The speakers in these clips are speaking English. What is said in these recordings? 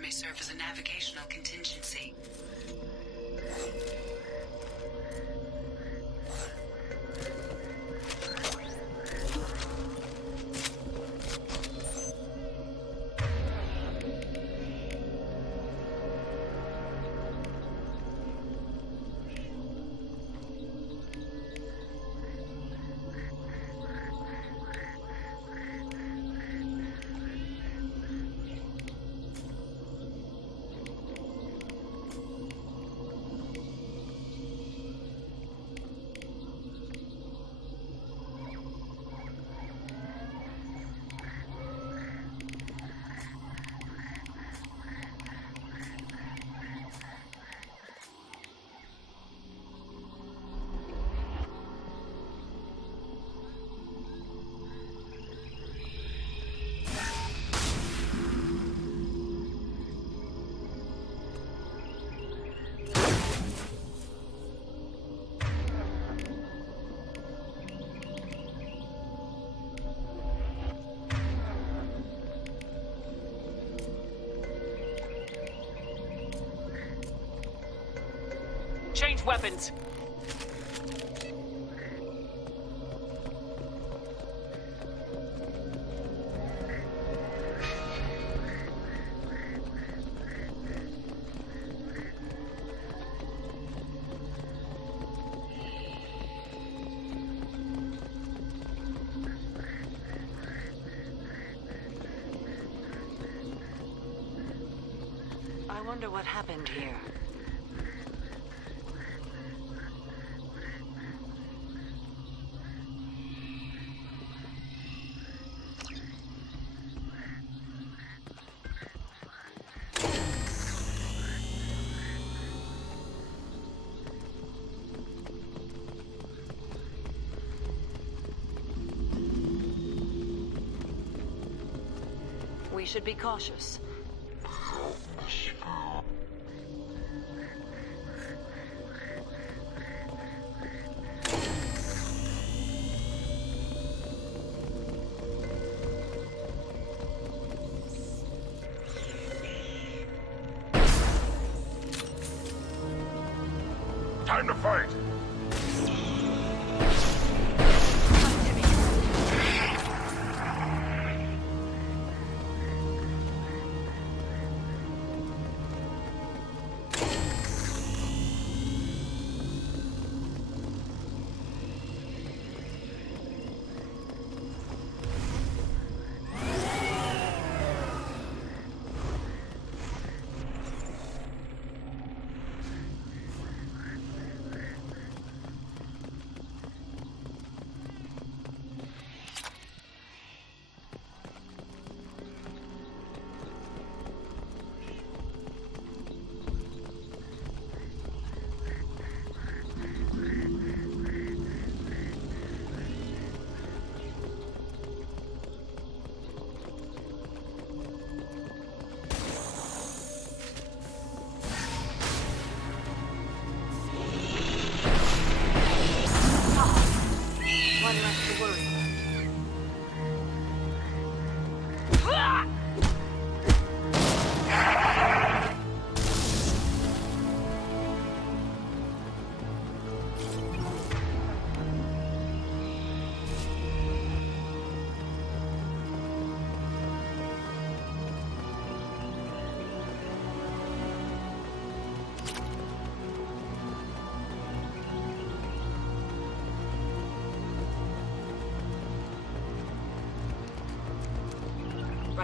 May serve as a navigational contingency. Change weapons! I wonder what happened here. We should be cautious. Time to fight!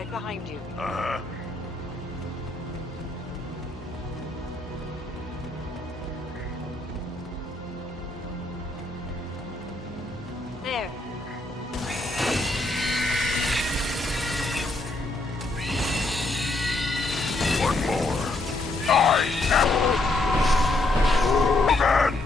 Right behind you. There. One more. I am man.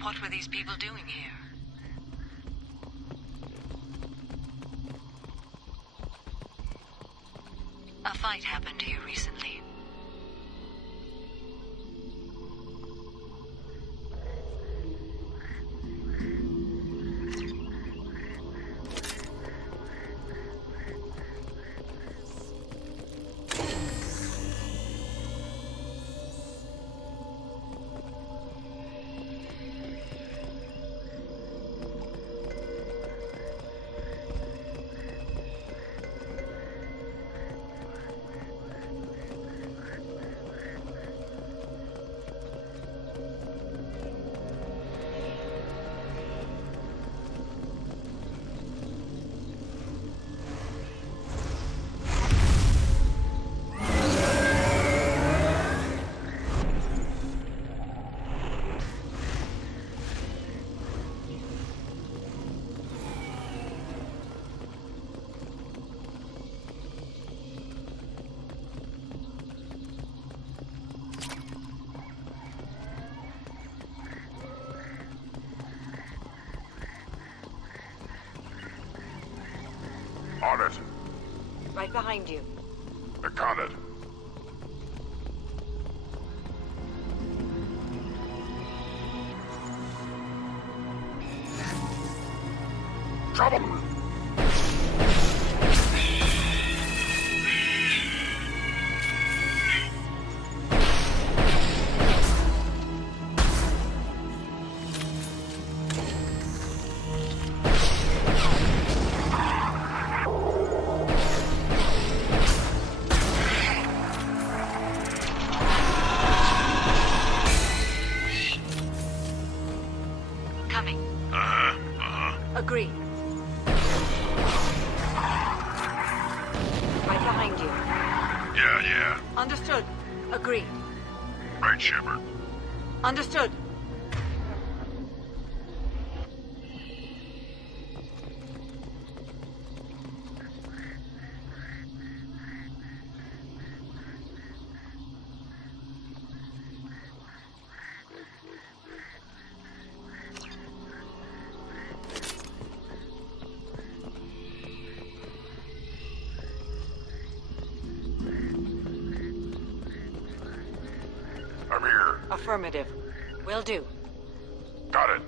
What were these people doing here? A fight happened here recently. On it. Right behind you. On it. Trouble. Coming. Agreed. Right behind you. Yeah. Understood. Agreed. Right, Shepard. Understood. I'm here. Affirmative. Will do. Got it.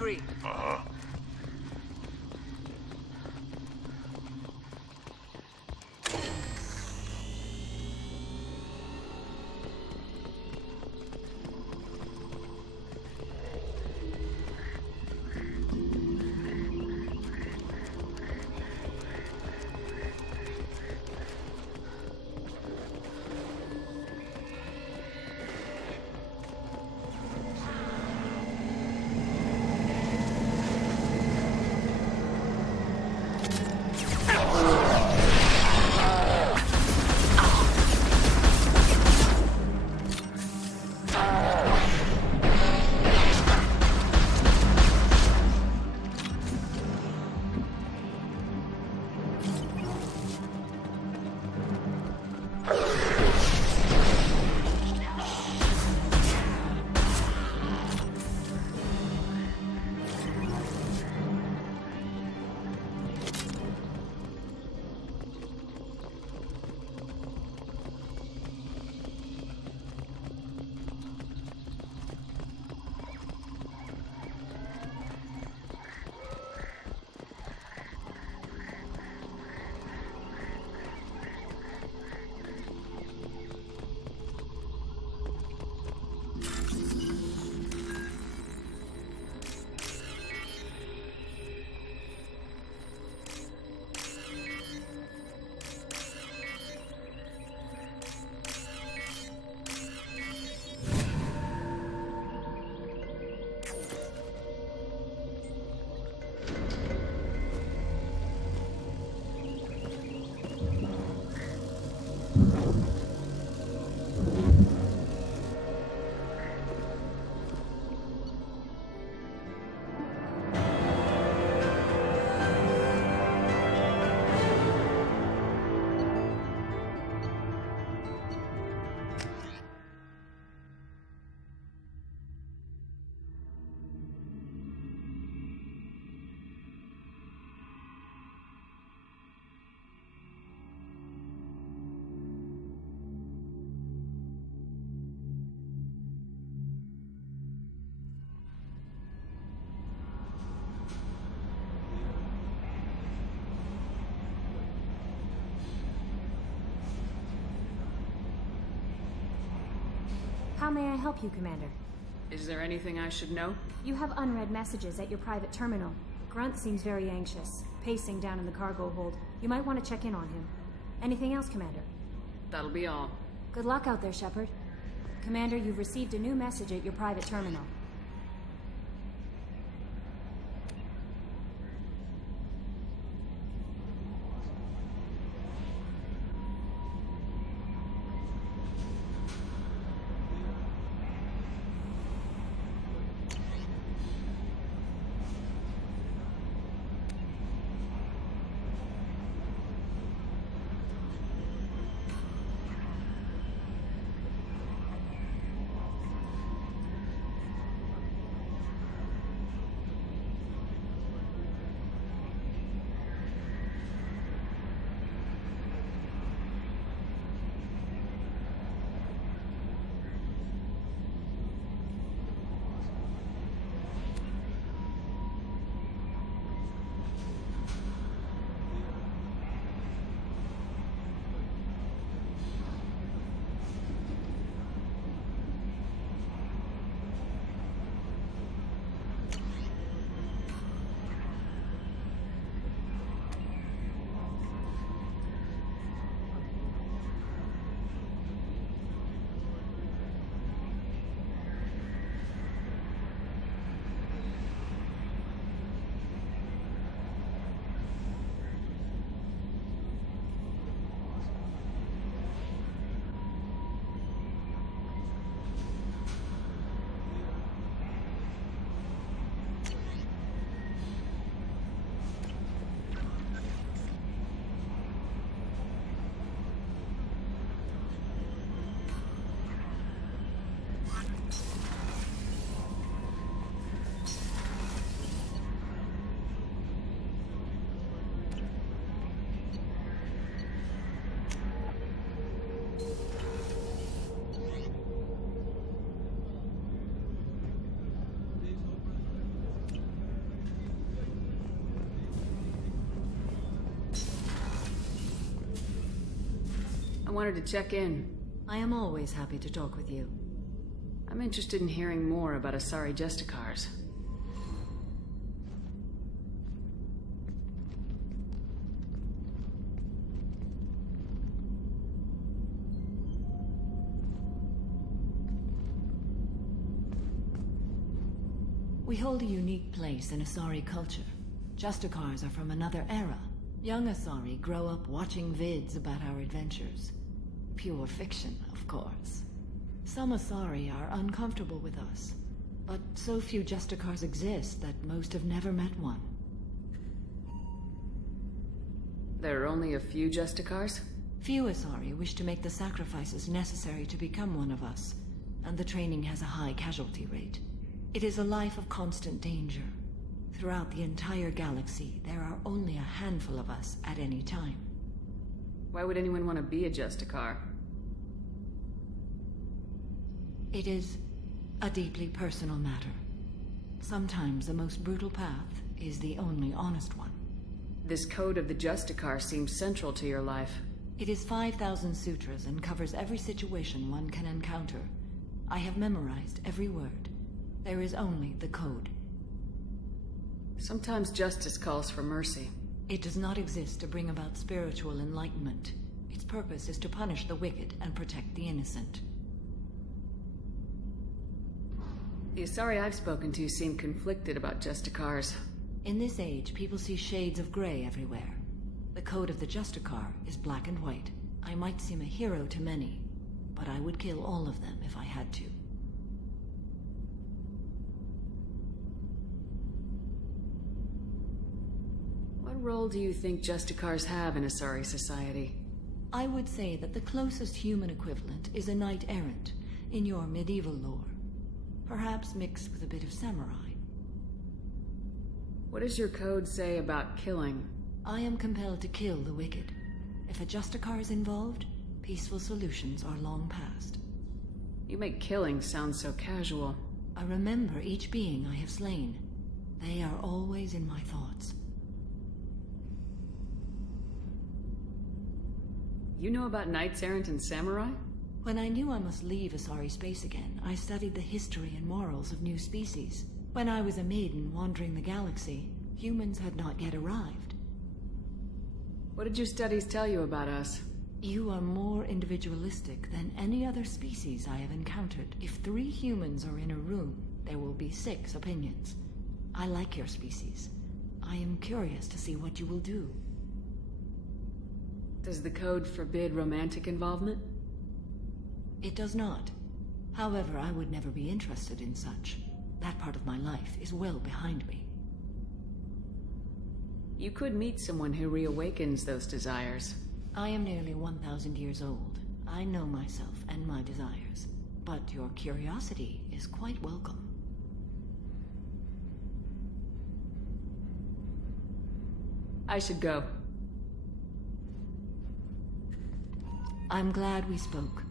Agreed. Uh-huh. How may I help you, Commander? Is there anything I should know? You have unread messages at your private terminal. Grunt seems very anxious, pacing down in the cargo hold. You might want to check in on him. Anything else, Commander? That'll be all. Good luck out there, Shepard. Commander, you've received a new message at your private terminal. I wanted to check in. I am always happy to talk with you. I'm interested in hearing more about Asari Justicars. We hold a unique place in Asari culture. Justicars are from another era. Young Asari grow up watching vids about our adventures. Pure fiction, of course. Some Asari are uncomfortable with us, but so few Justicars exist that most have never met one. There are only a few Justicars? Few Asari wish to make the sacrifices necessary to become one of us, and the training has a high casualty rate. It is a life of constant danger. Throughout the entire galaxy, there are only a handful of us at any time. Why would anyone want to be a Justicar? It is a deeply personal matter. Sometimes the most brutal path is the only honest one. This code of the Justicar seems central to your life. It is 5,000 sutras and covers every situation one can encounter. I have memorized every word. There is only the code. Sometimes justice calls for mercy. It does not exist to bring about spiritual enlightenment. Its purpose is to punish the wicked and protect the innocent. The Asari I've spoken to seem conflicted about Justicars. In this age, people see shades of gray everywhere. The code of the Justicar is black and white. I might seem a hero to many, but I would kill all of them if I had to. What role do you think Justicars have in Asari society? I would say that the closest human equivalent is a knight-errant in your medieval lore. Perhaps mixed with a bit of samurai. What does your code say about killing? I am compelled to kill the wicked. If a Justicar is involved, peaceful solutions are long past. You make killing sound so casual. I remember each being I have slain. They are always in my thoughts. You know about knights errant and samurai? When I knew I must leave Asari space again, I studied the history and morals of new species. When I was a maiden wandering the galaxy, humans had not yet arrived. What did your studies tell you about us? You are more individualistic than any other species I have encountered. If 3 humans are in a room, there will be 6 opinions. I like your species. I am curious to see what you will do. Does the code forbid romantic involvement? It does not. However, I would never be interested in such. That part of my life is well behind me. You could meet someone who reawakens those desires. I am nearly 1,000 years old. I know myself and my desires. But your curiosity is quite welcome. I should go. I'm glad we spoke.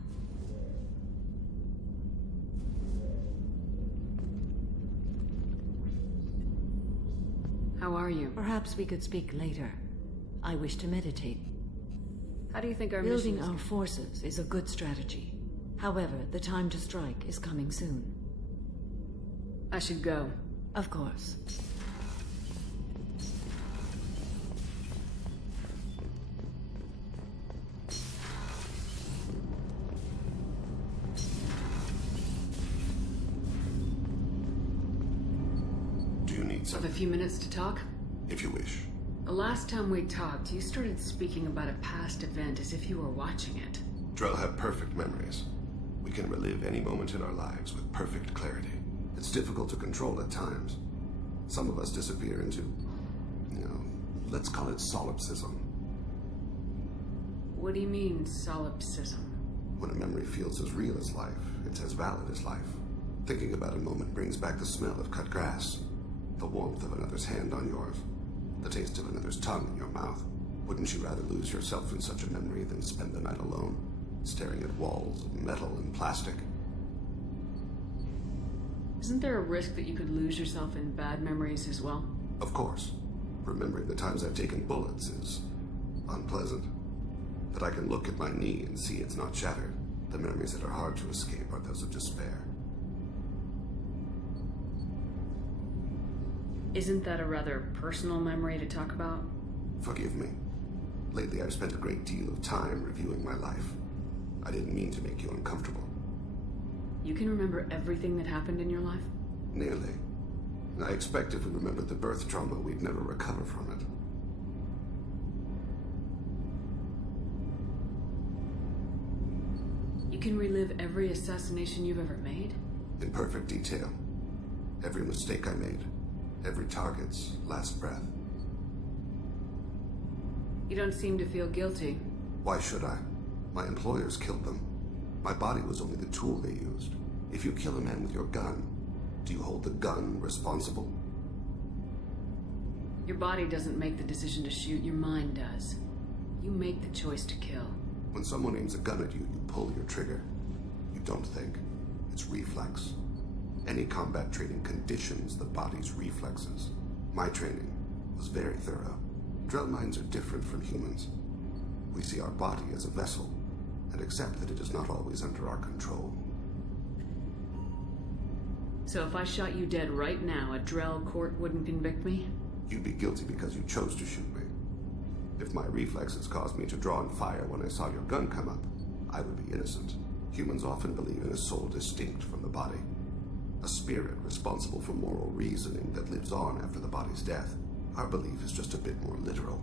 How are you? Perhaps we could speak later. I wish to meditate. How do you think our Building mission our forces is a good strategy. However, the time to strike is coming soon. I should go. Of course. Do you need Have some? a few minutes to talk? If you wish. The last time we talked, you started speaking about a past event as if you were watching it. Drell have perfect memories. We can relive any moment in our lives with perfect clarity. It's difficult to control at times. Some of us disappear into, let's call it solipsism. What do you mean, solipsism? When a memory feels as real as life, it's as valid as life. Thinking about a moment brings back the smell of cut grass, the warmth of another's hand on yours, the taste of another's tongue in your mouth. Wouldn't you rather lose yourself in such a memory than spend the night alone, staring at walls of metal and plastic? Isn't there a risk that you could lose yourself in bad memories as well? Of course. Remembering the times I've taken bullets is unpleasant. That I can look at my knee and see it's not shattered. The memories that are hard to escape are those of despair. Isn't that a rather personal memory to talk about? Forgive me. Lately I've spent a great deal of time reviewing my life. I didn't mean to make you uncomfortable. You can remember everything that happened in your life? Nearly. I expect if we remembered the birth trauma, we'd never recover from it. You can relive every assassination you've ever made? In perfect detail. Every mistake I made. Every target's last breath. You don't seem to feel guilty. Why should I? My employers killed them. My body was only the tool they used. If you kill a man with your gun, do you hold the gun responsible? Your body doesn't make the decision to shoot, your mind does. You make the choice to kill. When someone aims a gun at you, you pull your trigger. You don't think. It's reflex. Any combat training conditions the body's reflexes. My training was very thorough. Drell minds are different from humans. We see our body as a vessel, and accept that it is not always under our control. So if I shot you dead right now, a Drell court wouldn't convict me? You'd be guilty because you chose to shoot me. If my reflexes caused me to draw and fire when I saw your gun come up, I would be innocent. Humans often believe in a soul distinct from the body. A spirit responsible for moral reasoning that lives on after the body's death. Our belief is just a bit more literal.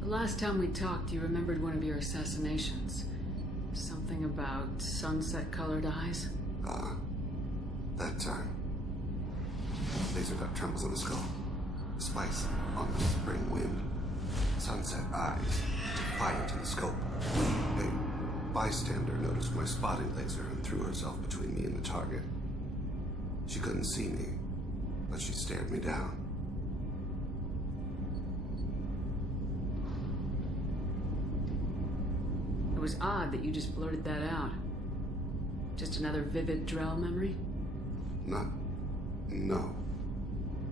The last time we talked, you remembered one of your assassinations. Something about sunset-colored eyes? That time. Laser dot trembles on the skull. Spice on the spring wind. Sunset eyes, defiant in the scope. A bystander noticed my spotting laser and threw herself between me and the target. She couldn't see me, but she stared me down. It was odd that you just blurted that out. Just another vivid Drell memory? No.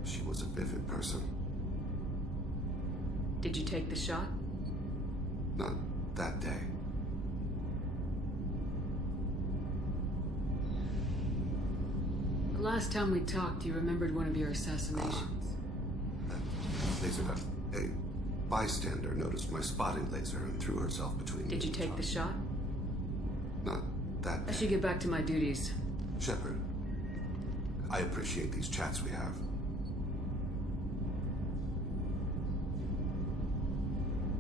She was a vivid person. Did you take the shot? Not that day. The last time we talked, you remembered one of your assassinations. Laser dot. A bystander noticed my spotting laser and threw herself between me. Did you take the shot? Not that I day. should get back to my duties. Shepard, I appreciate these chats we have.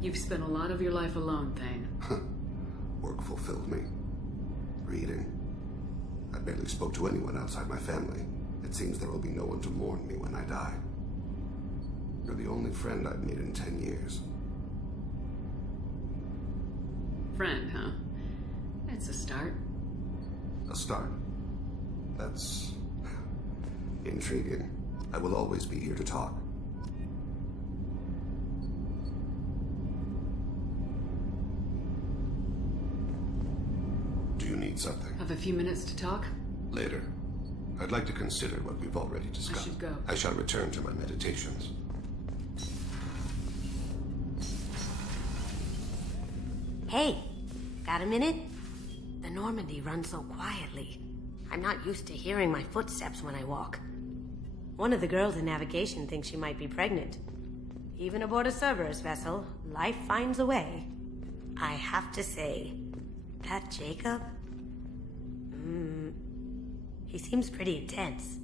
You've spent a lot of your life alone, Thane. Work fulfilled me. Reading. I barely spoke to anyone outside my family. It seems there will be no one to mourn me when I die. You're the only friend I've made in 10 years. Friend, huh? It's a start. A start. That's intriguing. I will always be here to talk. Do you need something? Have a few minutes to talk? Later. I'd like to consider what we've already discussed. should go. I shall return to my meditations. Hey, got a minute? The Normandy runs so quietly. I'm not used to hearing my footsteps when I walk. One of the girls in navigation thinks she might be pregnant. Even aboard a Cerberus vessel, life finds a way. I have to say, that Jacob? He seems pretty intense.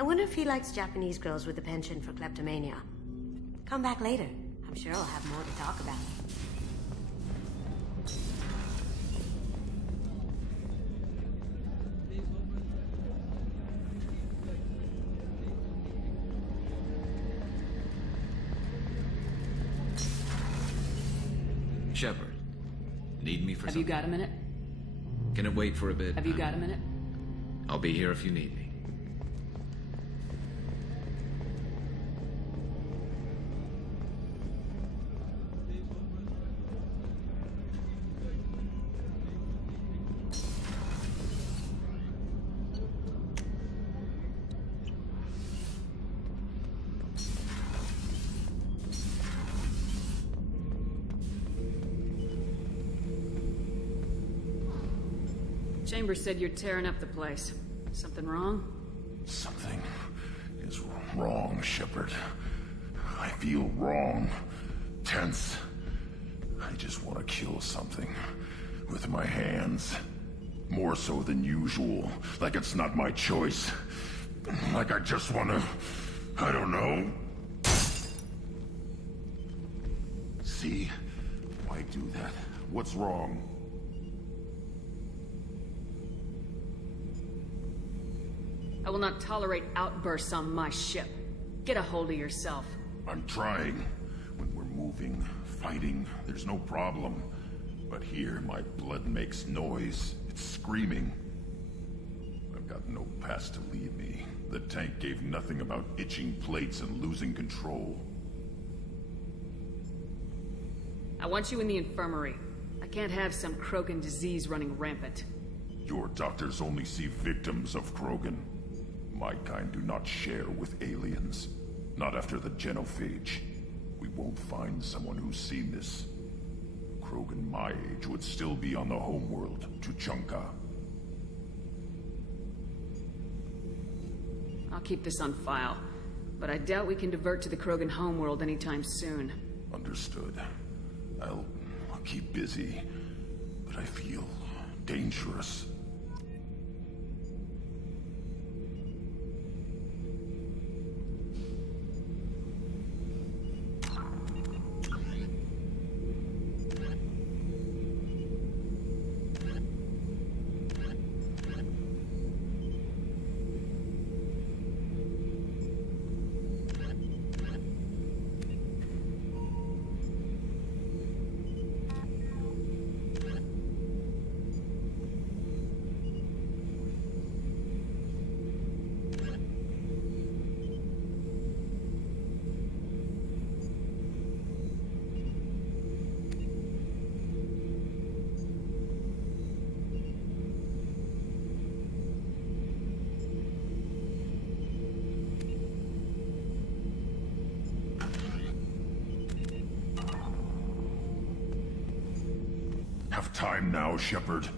I wonder if he likes Japanese girls with a penchant for kleptomania. Come back later. I'm sure I'll have more to talk about. Shepard, need me for Have something? you got a minute? Can it wait for a bit? Have you got a minute? I'll be here if you need me. Chambers said you're tearing up the place. Something wrong? Something is wrong, Shepard. I feel wrong. Tense. I just want to kill something. With my hands. More so than usual. Like it's not my choice. Like I just want to... I don't know. See? Why do that? What's wrong? I will not tolerate outbursts on my ship. Get a hold of yourself. I'm trying. When we're moving, fighting, there's no problem. But here, my blood makes noise. It's screaming. I've got no past to lead me. The tank gave nothing about itching plates and losing control. I want you in the infirmary. I can't have some Krogan disease running rampant. Your doctors only see victims of Krogan. My kind do not share with aliens. Not after the genophage. We won't find someone who's seen this. Krogan my age would still be on the homeworld, Tuchanka. I'll keep this on file, but I doubt we can divert to the Krogan homeworld anytime soon. Understood. I'll keep busy, but I feel dangerous. Have time now, Shepard.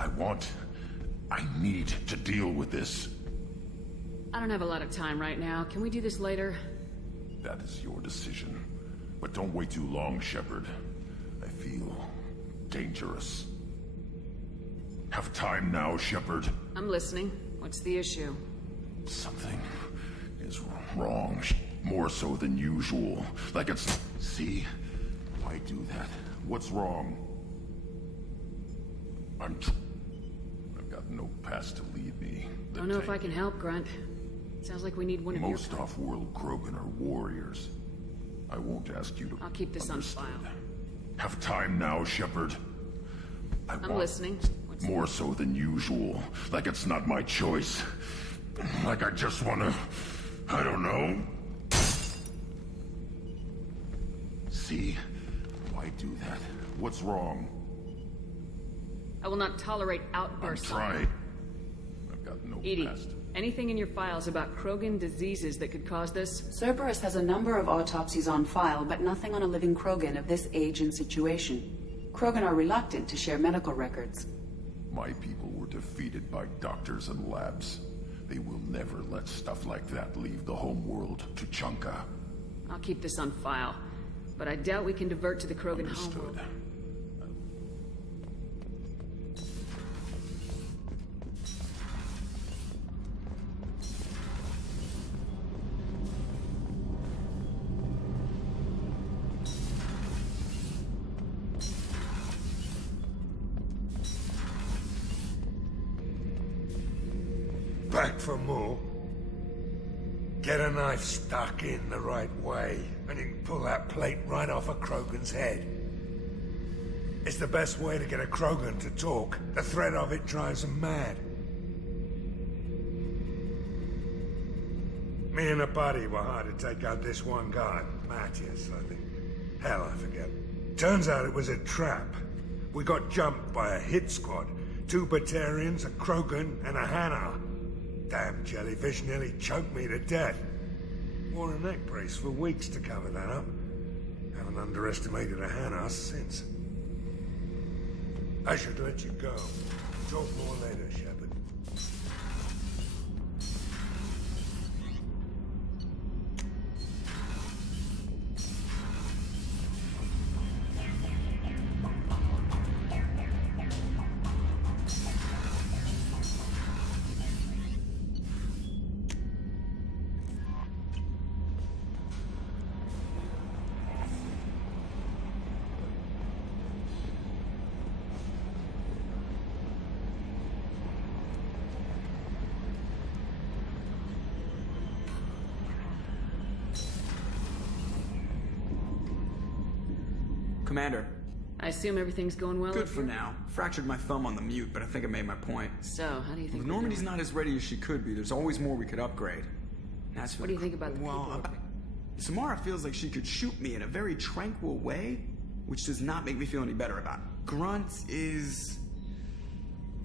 I need to deal with this. I don't have a lot of time right now. Can we do this later? That is your decision. But don't wait too long, Shepard. I feel dangerous. Have time now, Shepard. I'm listening. What's the issue? Something is wrong. More so than usual. Like it's... See? Why do that? What's wrong? I've got no past to lead me. Don't know if I can help, Grunt. Sounds like we need one of your... Most off-world Krogan are warriors. I won't ask you to... I'll keep this understood. on file. Have time now, Shepard. I'm listening. What's more so than usual. Like it's not my choice. Like I just want to... I don't know. See? Why do that? What's wrong? I will not tolerate outbursts. I'm trying. I've got no Edie, past. anything in your files about Krogan diseases that could cause this? Cerberus has a number of autopsies on file, but nothing on a living Krogan of this age and situation. Krogan are reluctant to share medical records. My people were defeated by doctors and labs. They will never let stuff like that leave the homeworld, Tuchanka. I'll keep this on file, but I doubt we can divert to the Krogan homeworld. Understood. Back for more? Get a knife stuck in the right way, and you can pull that plate right off a Krogan's head. It's the best way to get a Krogan to talk. The threat of it drives them mad. Me and a buddy were hired to take out this one guy, Matthias, I think. Hell, I forget. Turns out it was a trap. We got jumped by a hit squad. 2 Batarians, a Krogan, and a Hanar. Damn jellyfish nearly choked me to death. Wore a neck brace for weeks to cover that up. Haven't underestimated a Hanar since. I should let you go. talk more later, Shepard. Commander. I assume everything's going well? Good for now. Fractured my thumb on the mute, but I think I made my point. So, how do you think Normandy's not as ready as she could be. There's always more we could upgrade. That's what do you think about the people? Samara feels like she could shoot me in a very tranquil way, which does not make me feel any better about it. Grunt is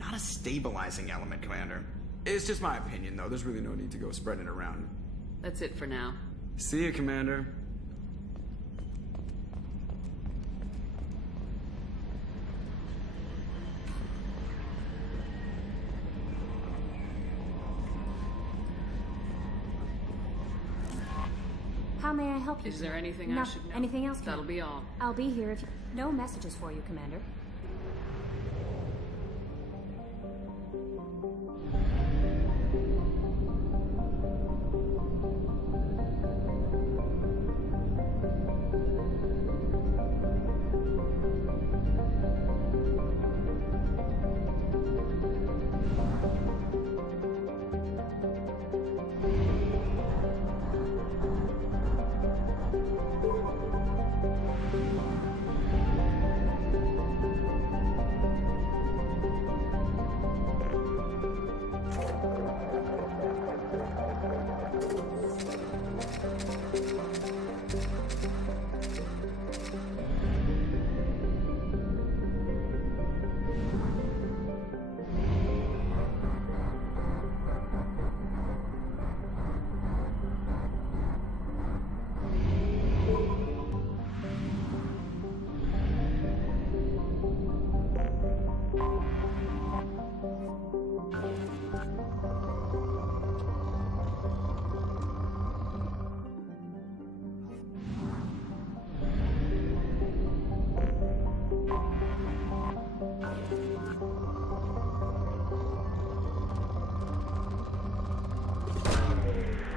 not a stabilizing element, Commander. It's just my opinion, though. There's really no need to go spreading it around. That's it for now. See you, Commander. How may I help you? Is there anything I should know? Anything else? That'll be all. I'll be here if you... No messages for you, Commander.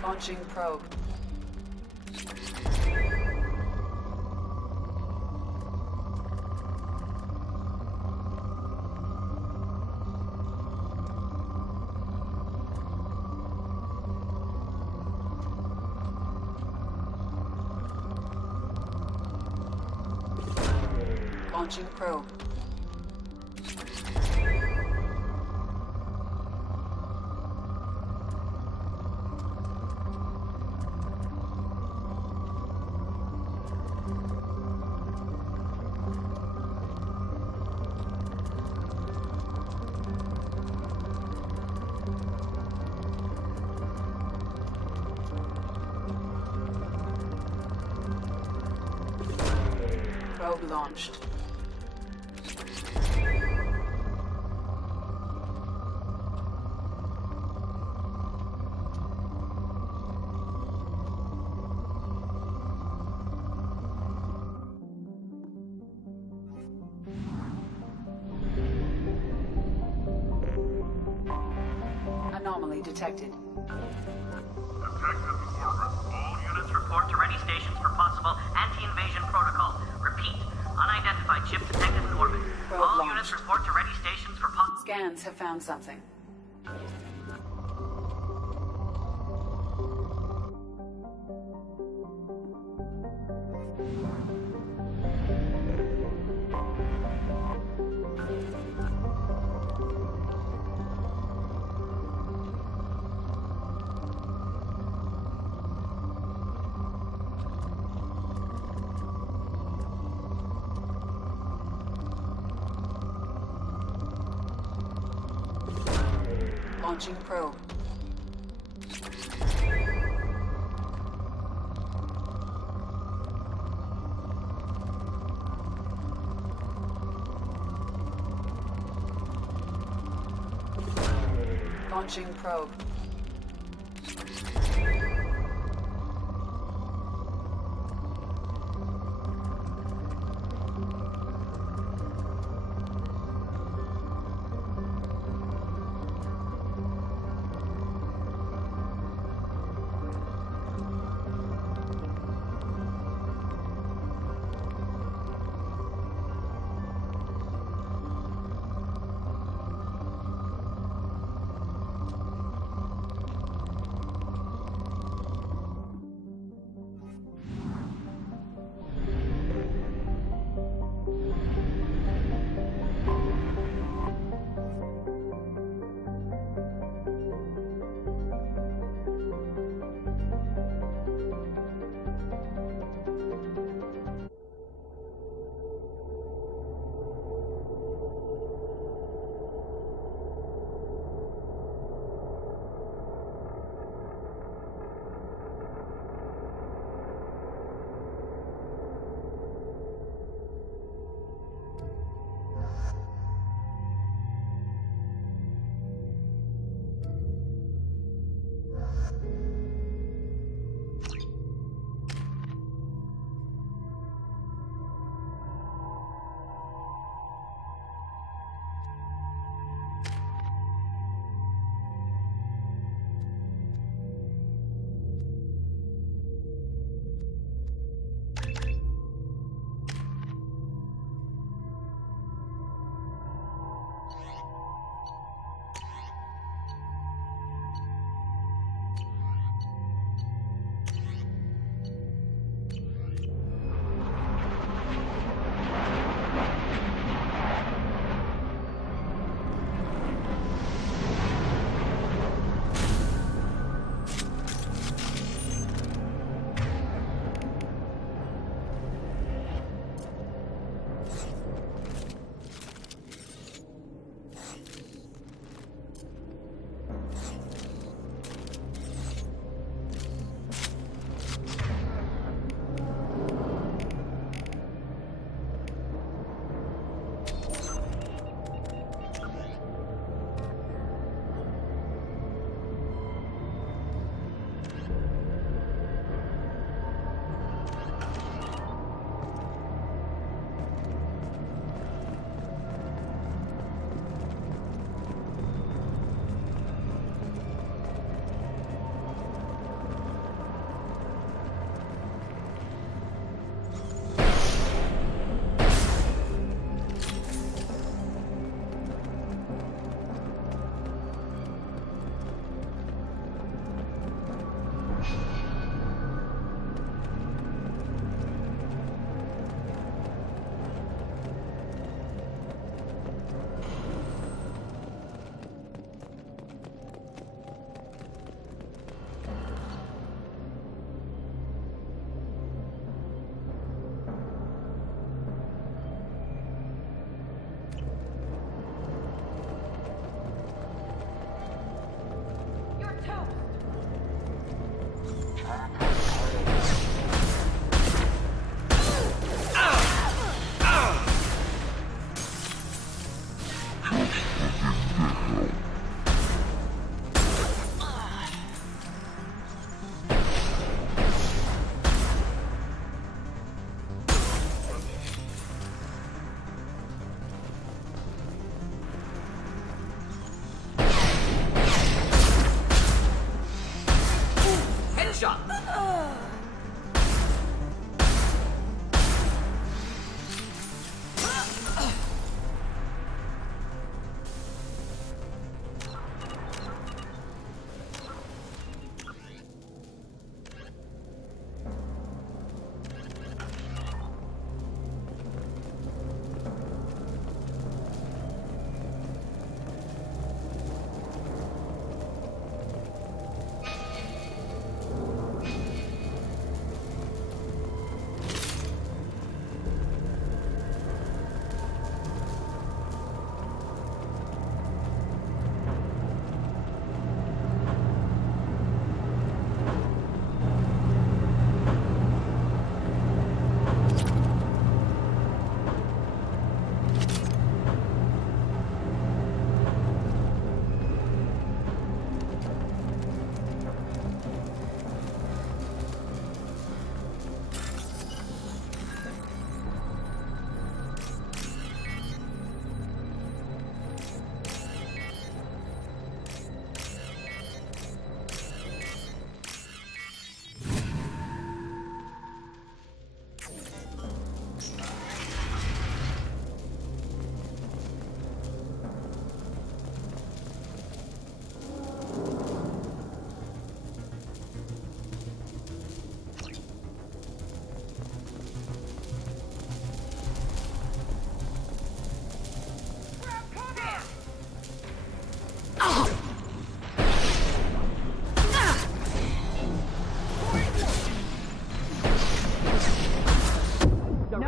Launching probe. Launching probe. Probe launched. Anomaly detected. Detective Orbit. All units report to ready stations for possible anti-invasion protocol. Repeat. Unidentified ship detected in orbit. Probe All launched. units report to ready stations for Scans have found something. Launching probe. Launching probe.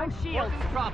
No shields, drop.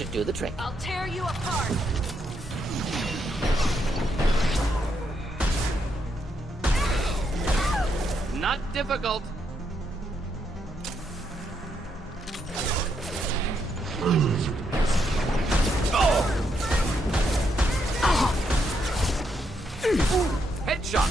Should do the trick. I'll tear you apart. Not difficult. Headshot.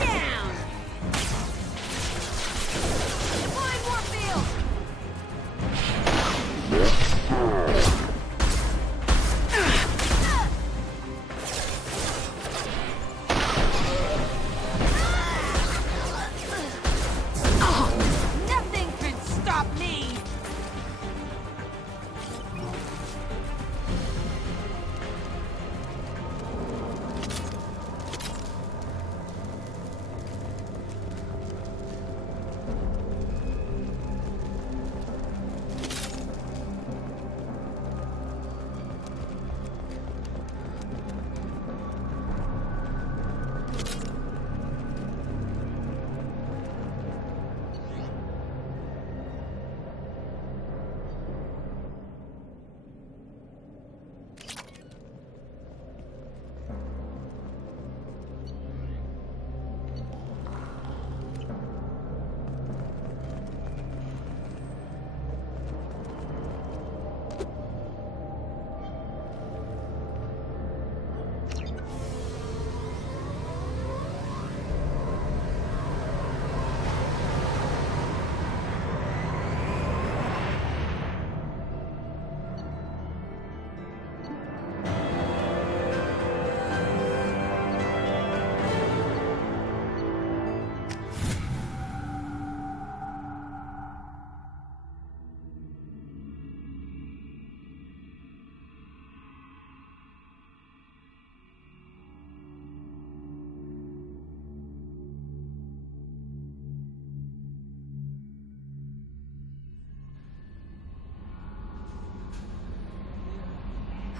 Down.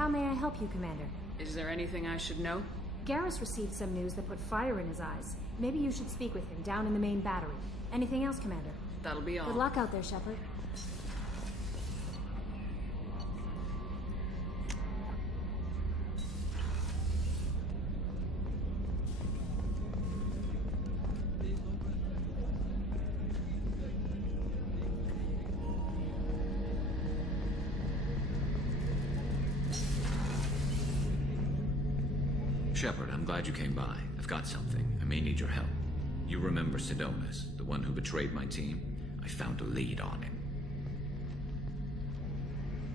How may I help you, Commander? Is there anything I should know? Garrus received some news that put fire in his eyes. Maybe you should speak with him down in the main battery. Anything else, Commander? That'll be all. Good luck out there, Shepard. Shepard, I'm glad you came by. I've got something. I may need your help. You remember Sidonis, the one who betrayed my team? I found a lead on him.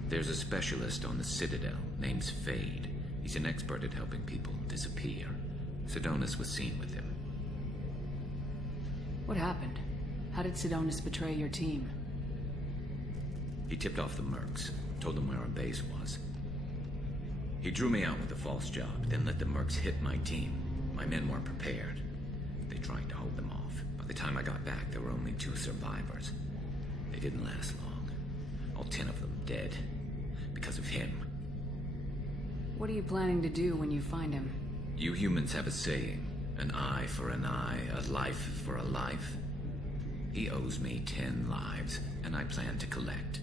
There's a specialist on the Citadel named Fade. He's an expert at helping people disappear. Sidonis was seen with him. What happened? How did Sidonis betray your team? He tipped off the mercs, told them where our base was. He drew me out with a false job, then let the mercs hit my team. My men weren't prepared. They tried to hold them off. By the time I got back, there were only 2 survivors. They didn't last long. All 10 of them dead. Because of him. What are you planning to do when you find him? You humans have a saying. An eye for an eye, a life for a life. He owes me 10 lives, and I plan to collect.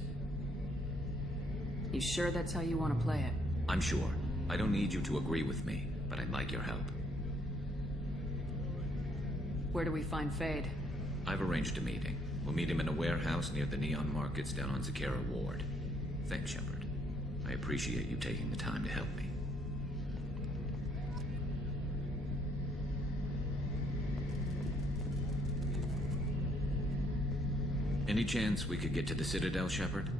You sure that's how you want to play it? I'm sure. I don't need you to agree with me, but I'd like your help. Where do we find Fade? I've arranged a meeting. We'll meet him in a warehouse near the Neon Markets down on Zakera Ward. Thanks, Shepard. I appreciate you taking the time to help me. Any chance we could get to the Citadel, Shepard?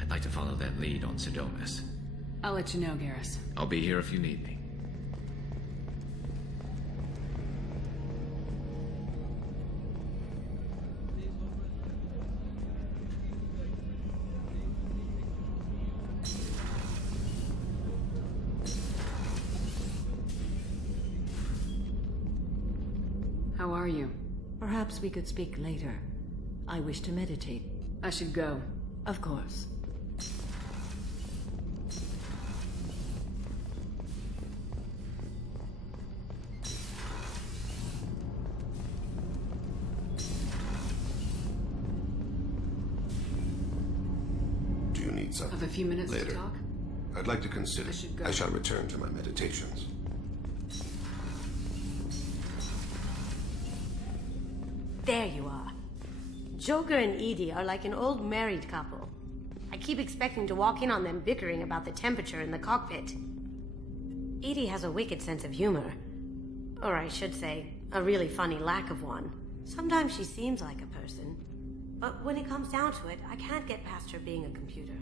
I'd like to follow that lead on Sidonis. I'll let you know, Garrus. I'll be here if you need me. How are you? Perhaps we could speak later. I wish to meditate. I should go. Of course. Do you need something? Have a few minutes later? to talk? I'd like to consider. I should go. I shall return to my meditations. There you are. Joker and Edie are like an old married couple. I keep expecting to walk in on them bickering about the temperature in the cockpit. Edie has a wicked sense of humor. Or I should say, a really funny lack of one. Sometimes she seems like a person. But when it comes down to it, I can't get past her being a computer.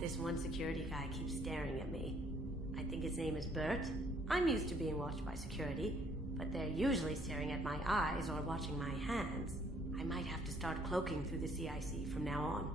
This one security guy keeps staring at me. I think his name is Bert. I'm used to being watched by security, but they're usually staring at my eyes or watching my hands. I might have to start cloaking through the CIC from now on.